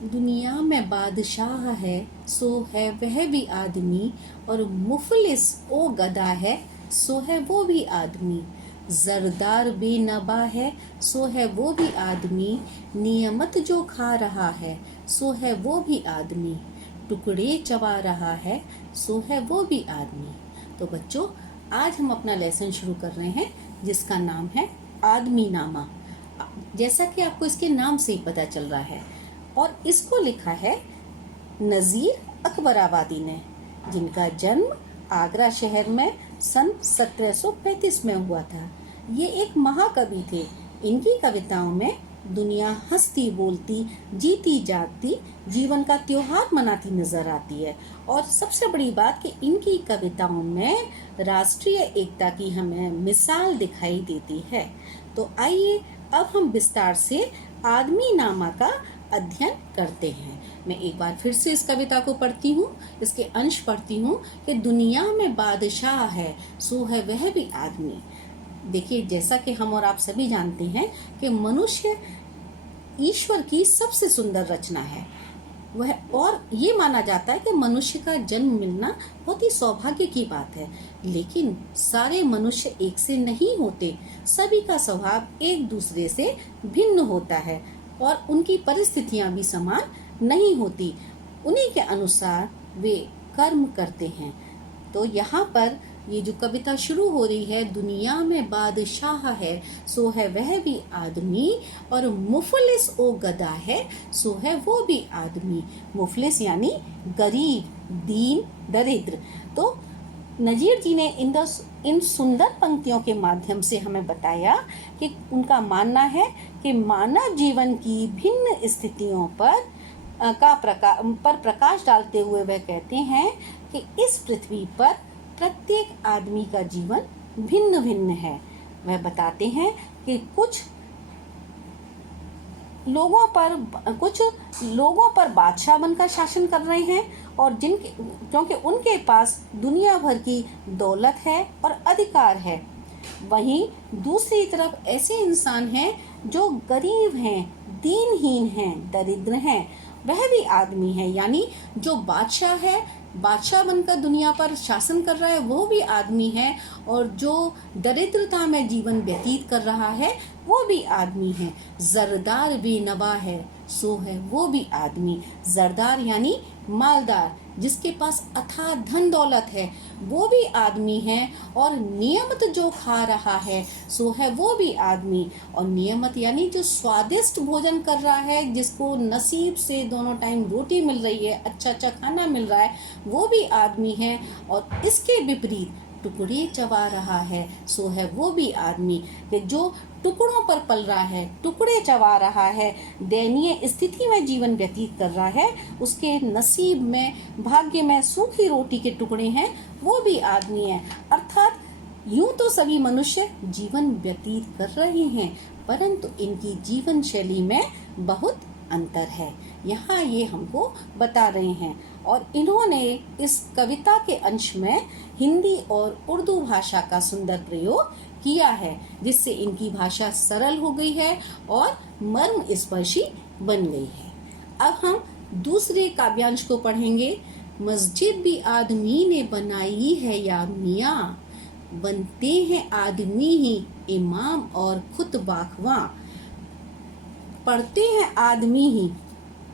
दुनिया में बादशाह है सो है वह भी आदमी, और मुफलिस ओ गदा है सो है वो भी आदमी। जरदार बेनबा है सो है वो भी आदमी, नियमत जो खा रहा है सो है वो भी आदमी, टुकड़े चबा रहा है सो है वो भी आदमी। तो बच्चों, आज हम अपना लेसन शुरू कर रहे हैं जिसका नाम है आदमी नामा। जैसा कि आपको इसके नाम से ही पता चल रहा है, और इसको लिखा है नज़ीर अकबराबादी ने, जिनका जन्म आगरा शहर में सन 1735 में हुआ था। ये एक महाकवि थे। इनकी कविताओं में दुनिया हंसती बोलती जीती जागती जीवन का त्योहार मनाती नजर आती है। और सबसे बड़ी बात कि इनकी कविताओं में राष्ट्रीय एकता की हमें मिसाल दिखाई देती है। तो आइए अब हम विस्तार से आदमी नामा का अध्ययन करते हैं। मैं एक बार फिर से इस कविता को पढ़ती हूँ, इसके अंश पढ़ती हूँ कि दुनिया में बादशाह है सो है वह भी आदमी। देखिए, जैसा कि हम और आप सभी जानते हैं कि मनुष्य ईश्वर की सबसे सुंदर रचना है वह, और ये माना जाता है कि मनुष्य का जन्म मिलना बहुत ही सौभाग्य की बात है। लेकिन सारे मनुष्य एक से नहीं होते, सभी का स्वभाव एक दूसरे से भिन्न होता है और उनकी परिस्थितियां भी समान नहीं होती। उन्हीं के अनुसार वे कर्म करते हैं। तो यहाँ पर ये जो कविता शुरू हो रही है, दुनिया में बादशाह है सो है वह भी आदमी, और मुफलिस ओ गदा है सो है वो भी आदमी। मुफलिस यानी गरीब, दीन, दरिद्र। तो नजीर जी ने इन सुंदर पंक्तियों के माध्यम से हमें बताया कि उनका मानना है कि मानव जीवन की भिन्न स्थितियों पर प्रकाश डालते हुए वह कहते हैं कि इस पृथ्वी पर प्रत्येक आदमी का जीवन भिन्न भिन्न है। वह बताते हैं कि कुछ लोगों पर बादशाह बनकर शासन कर रहे हैं, और क्योंकि उनके पास दुनिया भर की दौलत है और अधिकार है। वहीं दूसरी तरफ ऐसे इंसान हैं जो गरीब हैं, दीनहीन हैं, दरिद्र हैं, वह भी आदमी है। यानी जो बादशाह है, बादशाह बनकर दुनिया पर शासन कर रहा है, वो भी आदमी है, और जो दरिद्रता में जीवन व्यतीत कर रहा है वो भी आदमी है। जरदार बेनवा है सो है वो भी आदमी। जरदार यानी मालदार, जिसके पास अथाह धन दौलत है, वो भी आदमी है। और नियमित जो खा रहा है सो है वो भी आदमी। और नियमित यानी जो स्वादिष्ट भोजन कर रहा है, जिसको नसीब से दोनों टाइम रोटी मिल रही है, अच्छा अच्छा खाना मिल रहा है, वो भी आदमी है। और इसके विपरीत टुकड़े चबा रहा है सो है वो भी आदमी। कि जो टुकड़ों पर पल रहा है, टुकड़े चबा रहा है, दयनीय स्थिति में जीवन व्यतीत कर रहा है, उसके नसीब में, भाग्य में सूखी रोटी के टुकड़े हैं, वो भी आदमी है। अर्थात यूं तो सभी मनुष्य जीवन व्यतीत कर रहे हैं, परंतु इनकी जीवन शैली में बहुत अंतर है। यहाँ ये हमको बता रहे हैं। और इन्होंने इस कविता के अंश में हिंदी और उर्दू भाषा का सुंदर प्रयोग किया है, जिससे इनकी भाषा सरल हो गई है और मर्म स्पर्शी बन गई है। अब हम दूसरे काव्यांश को पढ़ेंगे। मस्जिद भी आदमी ने बनाई है या मियाँ, बनते हैं आदमी ही इमाम और खुतबाखवां, पढ़ते हैं आदमी ही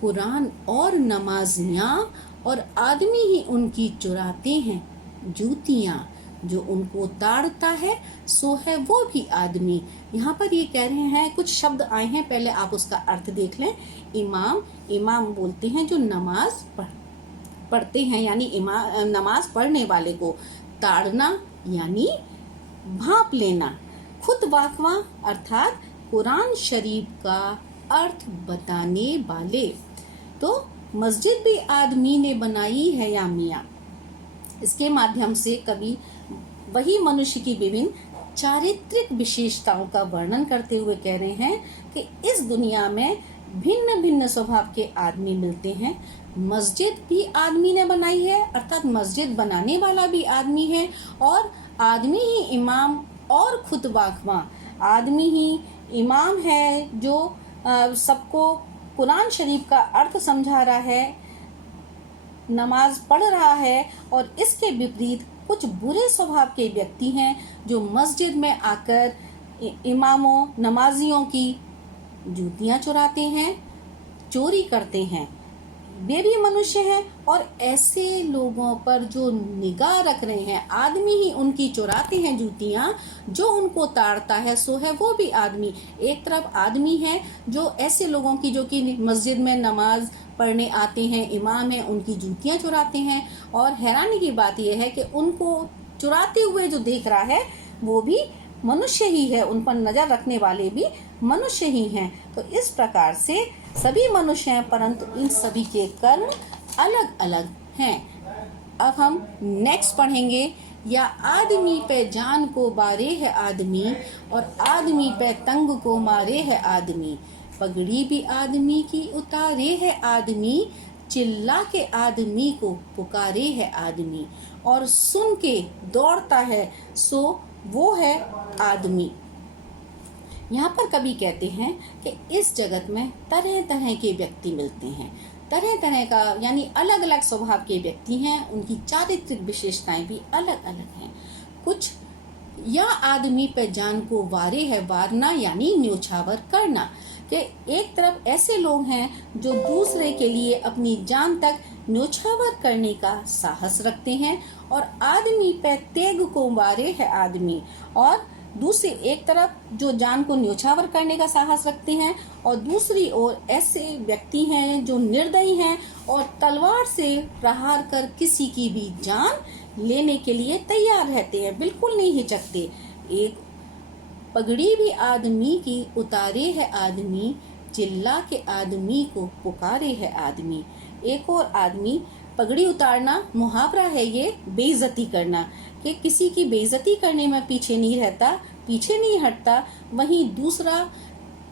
कुरान और नमाजियाँ, और आदमी ही उनकी चुराते हैं जूतियाँ, जो उनको ताड़ता है सो है वो भी आदमी। यहाँ पर ये कह रहे हैं, कुछ शब्द आए हैं, पहले आप उसका अर्थ देख लें। इमाम बोलते हैं जो नमाज पढ़ते हैं, यानी नमाज पढ़ने वाले को। ताड़ना यानी भांप लेना। खुतबाखवा अर्थात कुरान शरीफ का अर्थ बताने वाले। तो मस्जिद भी आदमी ने बनाई है या मियाँ, इसके माध्यम से कवि वही मनुष्य की विभिन्न चारित्रिक विशेषताओं का वर्णन करते हुए कह रहे हैं कि इस दुनिया में भिन्न भिन्न स्वभाव के आदमी मिलते हैं। मस्जिद भी आदमी ने बनाई है, अर्थात मस्जिद बनाने वाला भी आदमी है, और आदमी ही इमाम और खुतबाखवां, आदमी ही इमाम है जो सबको कुरान शरीफ का अर्थ समझा रहा है, नमाज पढ़ रहा है, और इसके विपरीत कुछ बुरे स्वभाव के व्यक्ति हैं जो मस्जिद में आकर इमामों, नमाजियों की जूतियां चुराते हैं, चोरी करते हैं। वे भी मनुष्य हैं और ऐसे लोगों पर जो निगाह रख रहे हैं, आदमी ही उनकी चुराते हैं जूतियां, जो उनको ताड़ता है सो है वो भी आदमी। एक तरफ आदमी है जो ऐसे लोगों की, जो कि मस्जिद में नमाज पढ़ने आते हैं, इमाम हैं, उनकी जूतियां चुराते हैं, और हैरानी की बात यह है कि उनको चुराते हुए जो देख रहा है वो भी मनुष्य ही है, उन पर नजर रखने वाले भी मनुष्य ही हैं। तो इस प्रकार से सभी मनुष्य हैं, परंतु इन सभी के कर्म अलग अलग हैं। अब हम नेक्स्ट पढ़ेंगे, या आदमी पे जान को बारे है आदमी, और आदमी पे तंग को मारे है आदमी। पगड़ी भी आदमी की उतारे है आदमी, चिल्ला के आदमी को पुकारे है आदमी, और सुन के दौड़ता है सो वो है आदमी। यहाँ पर कवि कहते हैं कि इस जगत में तरह तरह के व्यक्ति मिलते हैं, तरह तरह का यानी अलग अलग स्वभाव के व्यक्ति हैं, उनकी चारित्रिक विशेषताएं भी अलग अलग हैं। कुछ या आदमी पे जान को वारे है, वारना यानी न्योछावर करना, कि एक तरफ ऐसे लोग हैं जो दूसरे के लिए अपनी जान तक न्योछावर करने का साहस रखते हैं, और आदमी पे तेग को वारे है आदमी, और दूसरी एक तरफ जो जान को न्योछावर करने का साहस रखते हैं, और दूसरी ओर ऐसे व्यक्ति हैं जो निर्दयी हैं और तलवार से प्रहार कर किसी की भी जान लेने के लिए तैयार रहते हैं, बिल्कुल नहीं हिचकते। एक पगड़ी भी आदमी की उतारे है आदमी, चिल्ला के आदमी को पुकारे है आदमी। एक और आदमी, पगड़ी उतारना मुहावरा है ये बेइज्जती करना, कि किसी की बेइज्जती करने में पीछे नहीं रहता, पीछे नहीं हटता। वहीं दूसरा,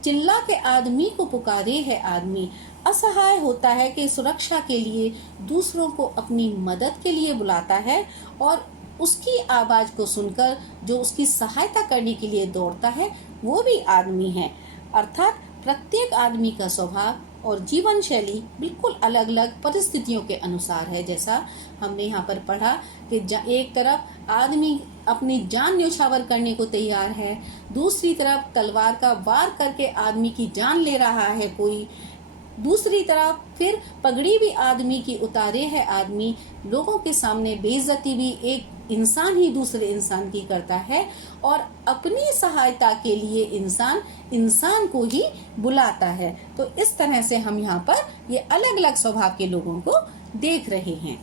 चिल्ला के आदमी को पुकारे है आदमी, असहाय होता है कि सुरक्षा के लिए दूसरों को अपनी मदद के लिए बुलाता है, और उसकी आवाज को सुनकर जो उसकी सहायता करने के लिए दौड़ता है वो भी आदमी है। अर्थात प्रत्येक आदमी का स्वभाव और जीवन शैली बिल्कुल अलग अलग परिस्थितियों के अनुसार है। जैसा हमने यहाँ पर पढ़ा कि एक तरफ आदमी अपनी जान न्योछावर करने को तैयार है, दूसरी तरफ तलवार का वार करके आदमी की जान ले रहा है कोई, दूसरी तरफ फिर पगड़ी भी आदमी की उतारे है आदमी, लोगों के सामने बेइज्जती भी एक इंसान ही दूसरे इंसान की करता है, और अपनी सहायता के लिए इंसान को ही बुलाता है। तो इस तरह से हम यहाँ पर ये अलग अलग स्वभाव के लोगों को देख रहे हैं।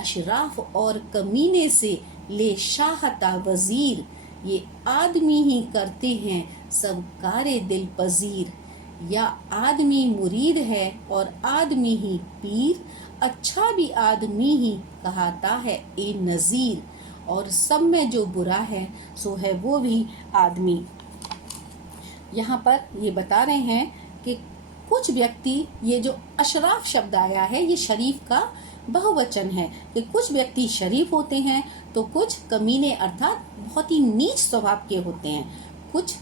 अशराफ और कमीने से ले शाहता वजीर, ये आदमी ही करते हैं सब कारे दिल पजीर। या आदमी मुरीद है और आदमी ही पीर, अच्छा भी आदमी ही कहता है ए नजीर, और सब में जो बुरा है सो है वो भी आदमी। यहाँ पर ये बता रहे हैं कि कुछ व्यक्ति, ये जो अशराफ शब्द आया है ये शरीफ का बहुवचन है, कि कुछ व्यक्ति शरीफ होते हैं तो कुछ कमीने अर्थात बहुत ही नीच स्वभाव के होते हैं। कुछ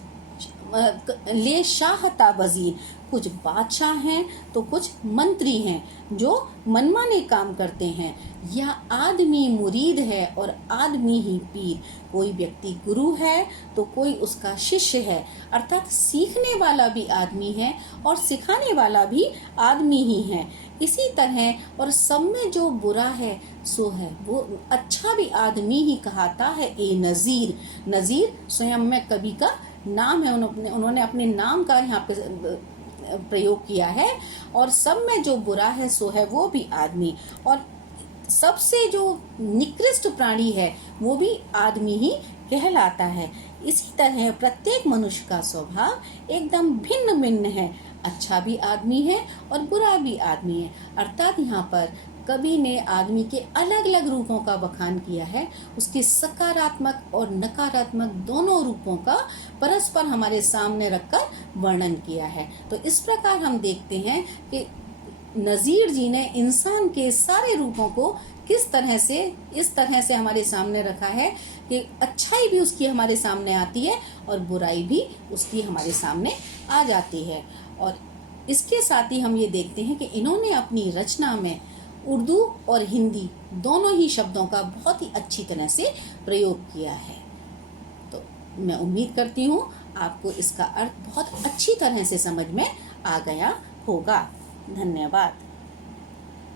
ले शाहता वजीर, कुछ बादशाह हैं तो कुछ मंत्री हैं जो मनमाने काम करते हैं। या आदमी मुरीद है और आदमी ही पीर, कोई व्यक्ति गुरु है तो कोई उसका शिष्य है, अर्थात सीखने वाला भी आदमी है और सिखाने वाला भी आदमी ही है। इसी तरह और सब में जो बुरा है सो है वो अच्छा भी आदमी ही कहता है ए नजीर। नजीर स्वयं में कवि का नाम है, उन्होंने अपने नाम का यहाँ पे प्रयोग किया है। और सब में जो बुरा है सो है वो भी आदमी, और सबसे जो निकृष्ट प्राणी है वो भी आदमी ही कहलाता है। इसी तरह प्रत्येक मनुष्य का स्वभाव एकदम भिन्न भिन्न है, अच्छा भी आदमी है और बुरा भी आदमी है। अर्थात यहाँ पर कवि ने आदमी के अलग अलग रूपों का बखान किया है, उसके सकारात्मक और नकारात्मक दोनों रूपों का परस्पर हमारे सामने रखकर वर्णन किया है। तो इस प्रकार हम देखते हैं कि नज़ीर जी ने इंसान के सारे रूपों को किस तरह से इस तरह से हमारे सामने रखा है कि अच्छाई भी उसकी हमारे सामने आती है और बुराई भी उसकी हमारे सामने आ जाती है। और इसके साथ ही हम ये देखते हैं कि इन्होंने अपनी रचना में उर्दू और हिंदी दोनों ही शब्दों का बहुत ही अच्छी तरह से प्रयोग किया है। तो मैं उम्मीद करती हूँ आपको इसका अर्थ बहुत अच्छी तरह से समझ में आ गया होगा। धन्यवाद।